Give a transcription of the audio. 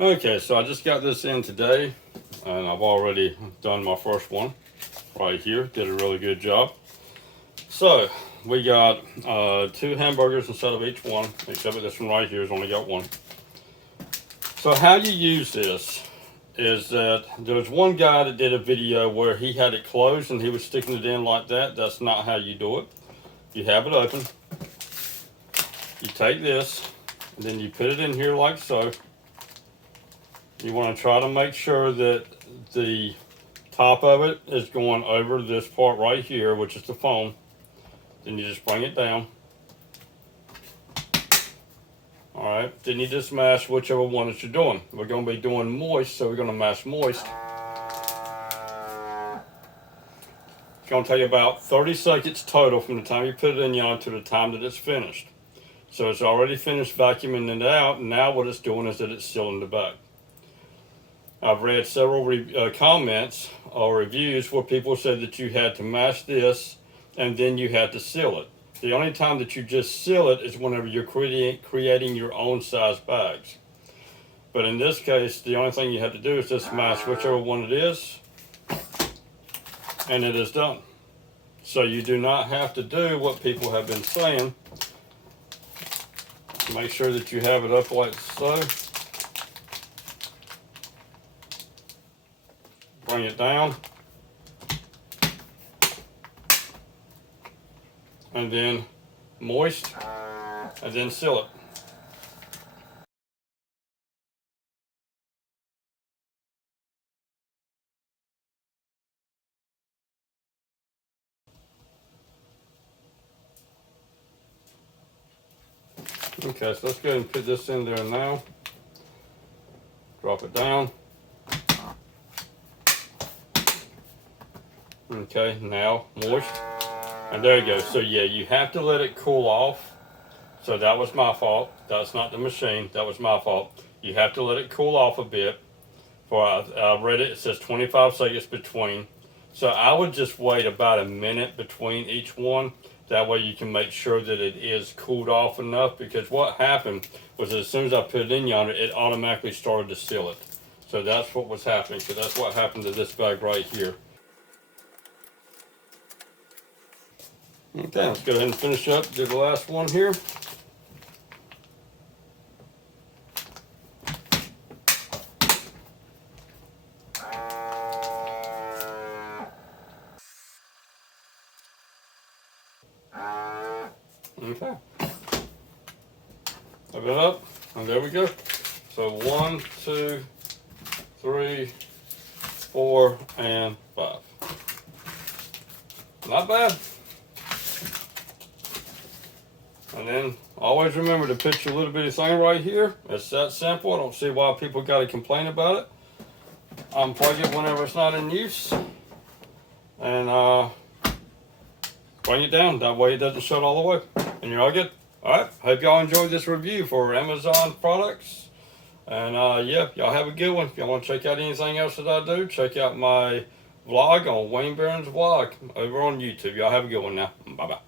Okay, so I just got this in today, and I've already done my first one right here. Did a really good job. So we got 2 hamburgers instead of each one, except for this one right here has only got 1. So how you use this is that there's one guy that did a video where he had it closed and he was sticking it in like that. That's not how you do it. You have it open. You take this, and then you put it in here like so. You want to try to make sure that the top of it is going over this part right here, which is the foam. Then you just bring it down. Alright, then you just mash whichever one that you're doing. We're going to be doing moist, so we're going to mash moist. It's going to take about 30 seconds total from the time you put it in yarn to the time that it's finished. So it's already finished vacuuming it out, and now what it's doing is that it's sealing the bag. I've read several comments or reviews where people said that you had to mash this and then you had to seal it. The only time that you just seal it is whenever you're creating your own size bags. But in this case, the only thing you have to do is just mash whichever one it is, and it is done. So you do not have to do what people have been saying. Make sure that you have it up like so. Bring it down, and then moist, and then seal it. Okay, so let's go ahead and put this in there now. Drop it down. Okay, now moist, and there you go. So yeah, you have to let it cool off. So that was my fault. That's not the machine. That was my fault. You have to let it cool off a bit. For I read it, it says 25 seconds between. So I would just wait about a minute between each one. That way you can make sure that it is cooled off enough, because what happened was as soon as I put it in yonder, it automatically started to seal it. So that's what was happening. So that's what happened to this bag right here. Okay, let's go ahead and finish up, do the last one here. Okay. Open it up, and there we go. So 1, 2, 3, 4, and 5. Not bad. And then always remember to put your little bitty thing right here. It's that simple. I don't see why people got to complain about it. Unplug it whenever it's not in use, and bring it down. That way it doesn't shut all the way, and you're all good. Alright, hope y'all enjoyed this review for Amazon products. And yeah, y'all have a good one. If y'all want to check out anything else that I do, check out my vlog on Wayne Barron's vlog over on YouTube. Y'all have a good one now. Bye-bye.